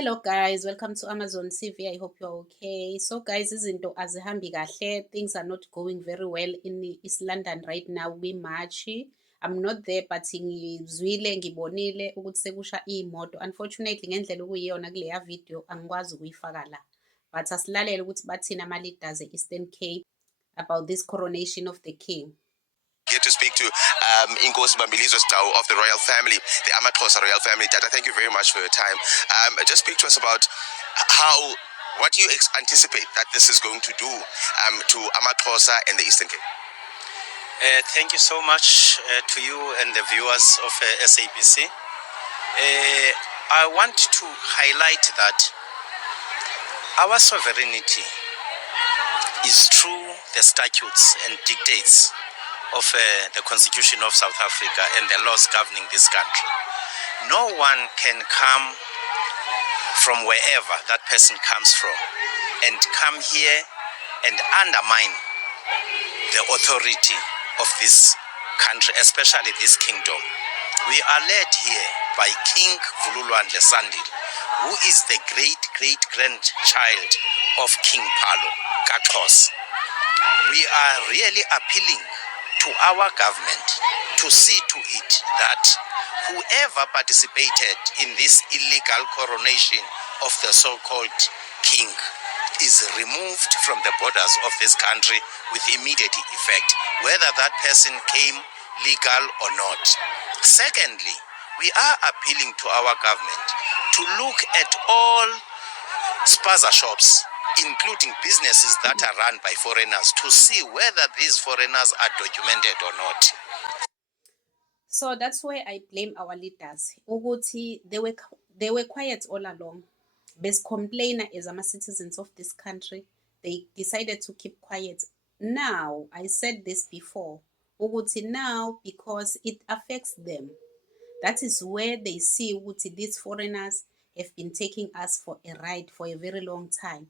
Hello guys, welcome to Amazon TV. I hope you're okay. So guys, izinto azihambi kahle. Things are not going very well in East London right now. March. I'm not there but ngizwile ngibonile ukuthi sekusha imoto. Unfortunately ngendlela okuyiyona kuleya video angikwazi ukuyifaka la. But asilalele ukuthi bathina ama leaders e-Eastern Cape about this coronation of the king. Here to speak to Inkosi Bambilizo Stau of the royal family, the Amaxhosa royal family. Tata, thank you very much for your time. Just speak to us about what you anticipate that this is going to do to Amaxhosa and the Eastern Cape. Thank you so much to you and the viewers of SABC. I want to highlight that our sovereignty is through the statutes and dictates of the Constitution of South Africa and the laws governing this country. No one can come from wherever that person comes from and come here and undermine the authority of this country, especially this kingdom. We are led here by King Vululwandle Sandile, who is the great-great-grandchild of King Phalo kaXhosa. We are really appealing to our government to see to it that whoever participated in this illegal coronation of the so-called king is removed from the borders of this country with immediate effect, whether that person came legal or not. Secondly, we are appealing to our government to look at all spaza shops, including businesses that are run by foreigners, to see whether these foreigners are documented or not. So that's where I blame our leaders. Ukuthi they were quiet all along. Best complainer as citizens of this country. They decided to keep quiet. Now, I said this before. Ukuthi now, because it affects them. That is where they see ukuthi these foreigners have been taking us for a ride for a very long time.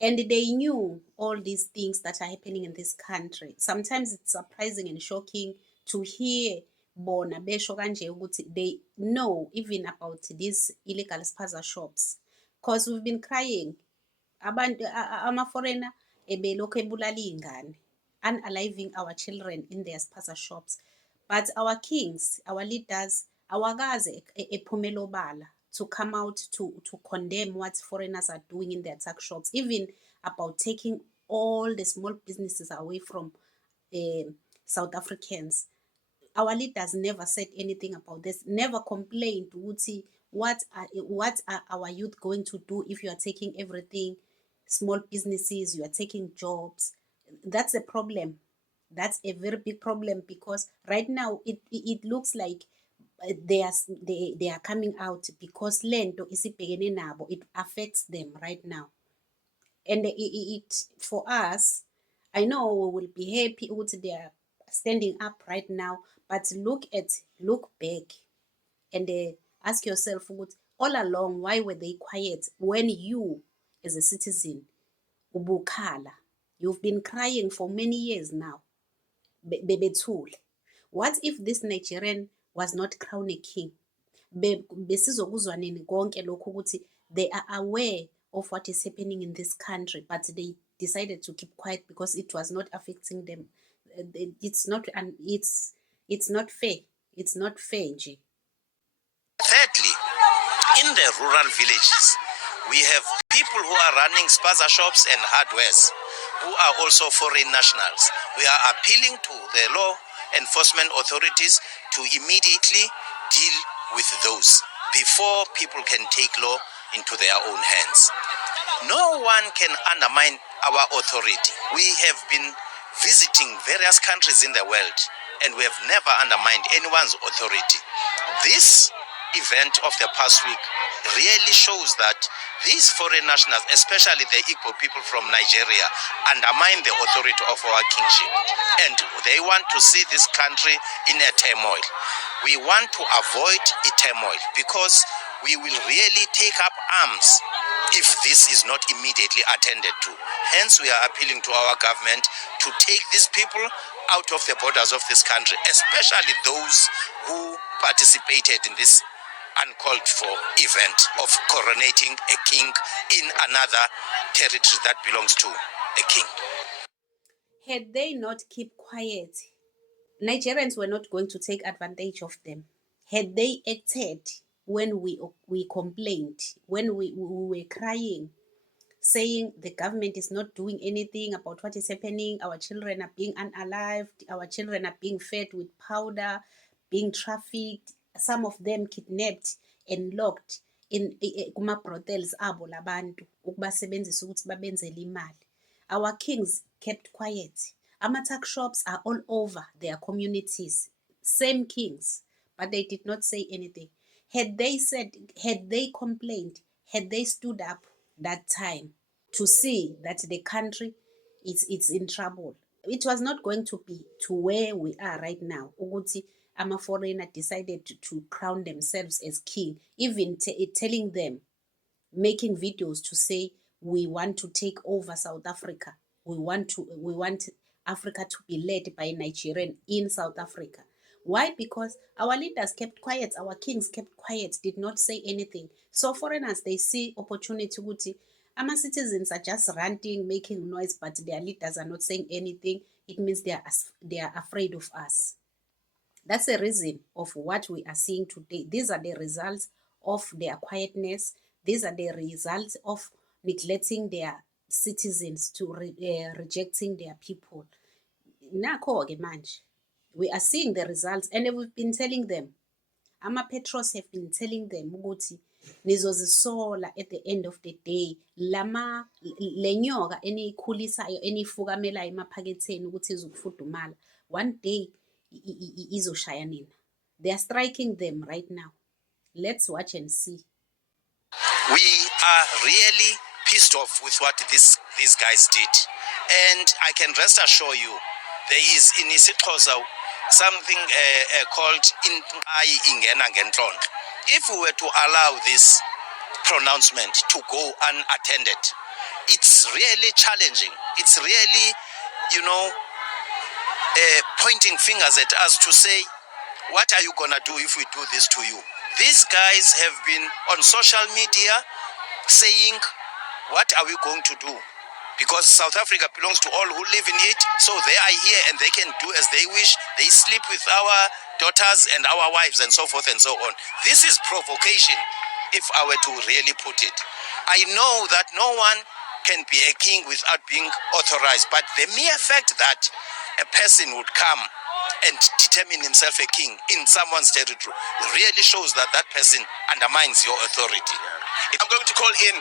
And they knew all these things that are happening in this country. Sometimes it's surprising and shocking to hear bona besho kanje ukuthi they know even about these illegal spaza shops. Because we've been crying. Abantu ama-foreigner ebelokhu ebulala iy'ngane, unaliving our children in their spaza shops. But our kings, our leaders, awakaze ephumela obala to come out to condemn what foreigners are doing in their tax shops, even about taking all the small businesses away from South Africans. Our leaders never said anything about this, never complained. What are our youth going to do if you are taking everything, small businesses, you are taking jobs? That's a problem. That's a very big problem because right now it looks like they are coming out because lento isibhekene nabo, it affects them right now. And it for us, I know we will be happy ukuthi they are standing up right now, but look back and ask yourself ukuthi all along why were they quiet when you as a citizen ubukhala, you've been crying for many years now. Bebethule. What if this Nigerian was not crowned a king? Besizokuzwa nini konke lokho ukuthi they are aware of what is happening in this country, but they decided to keep quiet because it was not affecting them. It's not fair. It's not fair, nje. Thirdly, in the rural villages, we have people who are running spaza shops and hardwares who are also foreign nationals. We are appealing to the law enforcement authorities to immediately deal with those before people can take law into their own hands. No one can undermine our authority. We have been visiting various countries in the world and we have never undermined anyone's authority. This event of the past week really shows that these foreign nationals, especially the Igbo people from Nigeria, undermine the authority of our kingship. And they want to see this country in a turmoil. We want to avoid a turmoil because we will really take up arms if this is not immediately attended to. Hence, we are appealing to our government to take these people out of the borders of this country, especially those who participated in this uncalled for event of coronating a king in another territory that belongs to a king. Had they not kept quiet, Nigerians were not going to take advantage of them. Had they acted when we complained, when we were crying, saying the government is not doing anything about what is happening, our children are being unalived, our children are being fed with powder, being trafficked, some of them kidnapped and locked in kuma-brothels abo labantu ukubasebenzisa ukuthi babenzele imali. Our kings kept quiet. Ama-tuck shops are all over their communities, same kings, but they did not say anything. Had they complained, had they stood up that time to see that the country is in trouble, it was not going to be to where we are right now. Ukuthi ama-foreigner decided to crown themselves as king, even telling them, making videos to say, we want to take over South Africa. We want Africa to be led by Nigerian in South Africa. Why? Because our leaders kept quiet, our kings kept quiet, did not say anything. So foreigners, they see opportunity ukuthi ama-citizens are just ranting, making noise, but their leaders are not saying anything. It means they are afraid of us. That's the reason of what we are seeing today. These are the results of their quietness. These are the results of neglecting their citizens, to rejecting their people. Nakho-ke manje, we are seeing the results, and we've been telling them. Ama-petros have been telling them ukuthi nizozisola at the end of the day. Le nyoka eniyikhulisayo, eniyifukamelayo emaphaketheni ukuthi izokufudumala, one day izoshaya nina. They are striking them right now. Let's watch and see. We are really pissed off with what these guys did. And I can rest assure you, there is in isiXhosa something called Inqayi ingena ngentlonto. If we were to allow this pronouncement to go unattended, it's really challenging. It's really, pointing fingers at us to say, what are you going to do if we do this to you? These guys have been on social media saying, what are we going to do? Because South Africa belongs to all who live in it, so they are here and they can do as they wish. They sleep with our daughters and our wives and so forth and so on. This is provocation, if I were to really put it. I know that no one can be a king without being authorized, but the mere fact that a person would come and determine himself a king in someone's territory really shows that that person undermines your authority. I'm going to call in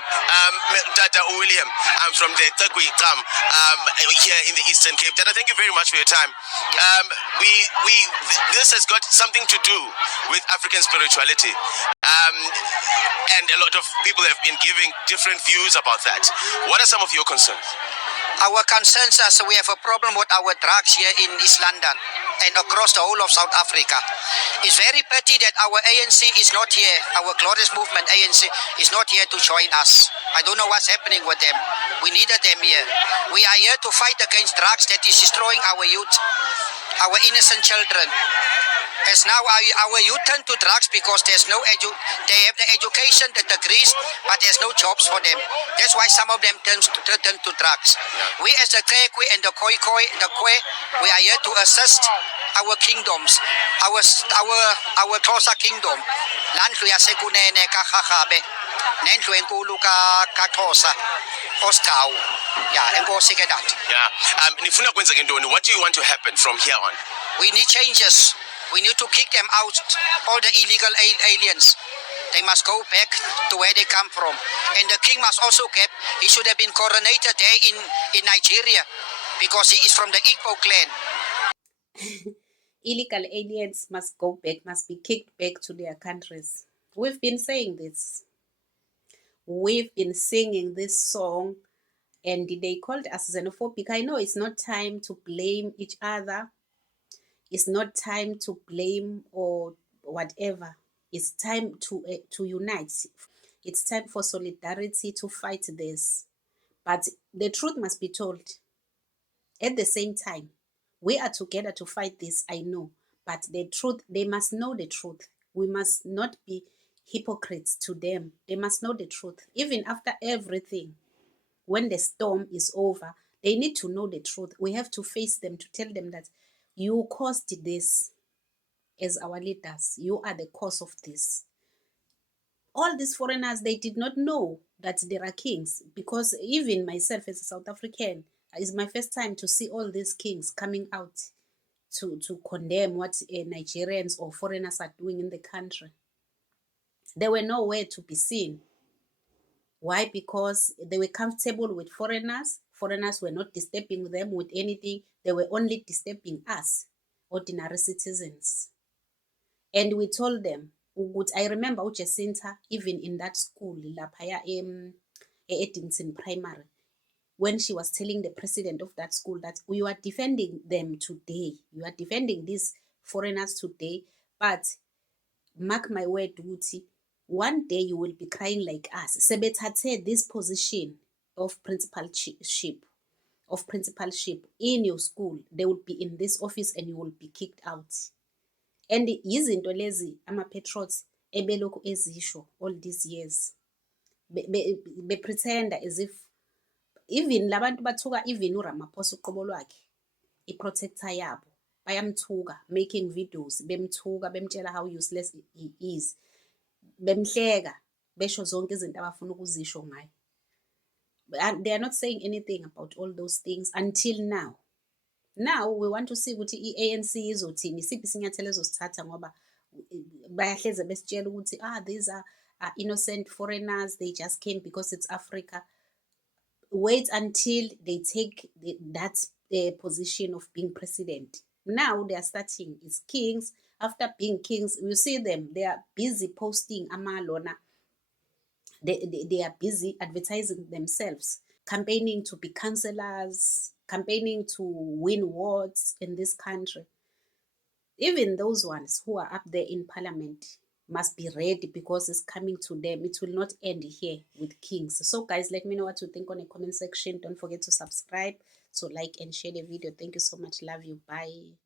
Tata William. I'm from the Takwi Kam here in the Eastern Cape. Tata, thank you very much for your time. This has got something to do with African spirituality. And a lot of people have been giving different views about that. What are some of your concerns? Our concerns is we have a problem with our drugs here in East London and across the whole of South Africa. It's very pity that our ANC is not here, our glorious movement ANC is not here to join us. I don't know what's happening with them. We needed them here. We are here to fight against drugs that is destroying our youth, our innocent children. As now our youth turn to drugs because there's no they have the education, the degrees, but there's no jobs for them. That's why some of them turn to drugs. We as the Kekwe and the Khoi, the Kwe, we are here to assist our kingdoms, our Xhosa kingdom. Landlu yasekunene kaGagabe, nendlu enkulu kaXhosa, Osgcawu. Yeah, enkosi ke that. Yeah. Nifuna kwenza ngentoni? What do you want to happen from here on? We need changes. We need to kick them out, all the illegal aliens. They must go back to where they come from. And the king must also he should have been coronated there in Nigeria because he is from the Igbo clan. Illegal aliens must go back, must be kicked back to their countries. We've been saying this. We've been singing this song and they called us xenophobic. I know it's not time to blame each other. It's not time to blame or whatever. It's time to unite. It's time for solidarity to fight this. But the truth must be told. At the same time, we are together to fight this, I know. But the truth, they must know the truth. We must not be hypocrites to them. They must know the truth. Even after everything, when the storm is over, they need to know the truth. We have to face them to tell them that you caused this as our leaders. You are the cause of this. All these foreigners, they did not know that there are kings, because even myself as a South African, it's my first time to see all these kings coming out to condemn what Nigerians or foreigners are doing in the country. They were nowhere to be seen. Why? Because they were comfortable with foreigners. Foreigners were not disturbing them with anything. They were only disturbing us, ordinary citizens. And we told them, I remember Jacinta, even in that school, Lapaya Eddington Primary, when she was telling the president of that school that we are defending them today. You are defending these foreigners today, but mark my word, Wuti, one day you will be crying like us. Sebethathe this position of principalship in your school. They will be in this office and you will be kicked out. And yizinto lezi ama-patriots ebelokhu ezisho all these years. Pretenda as if even labantu bathuka even uRamaphosa uqobo lwakhe i-protector yabo bayamthuka, making videos bemthuka, bemtshela how useless he is, bemhleka, besho zonke izinto abafuna ukuzisho ngayo. They are not saying anything about all those things until now. Now we want to see ukuthi i-ANC izothini, isiphi isinyathelo ezosithatha, ngoba bayahleze besitshela ukuthi these are innocent foreigners, they just came because it's Africa. Wait until they take that position of being president. Now they are starting as kings. After being kings, you see them, they are busy posting amalona. They are busy advertising themselves, campaigning to be councillors, campaigning to win wards in this country. Even those ones who are up there in parliament must be ready, because it's coming to them. It will not end here with kings. So guys, let me know what you think on the comment section. Don't forget to subscribe, so like and share the video. Thank you so much. Love you. Bye.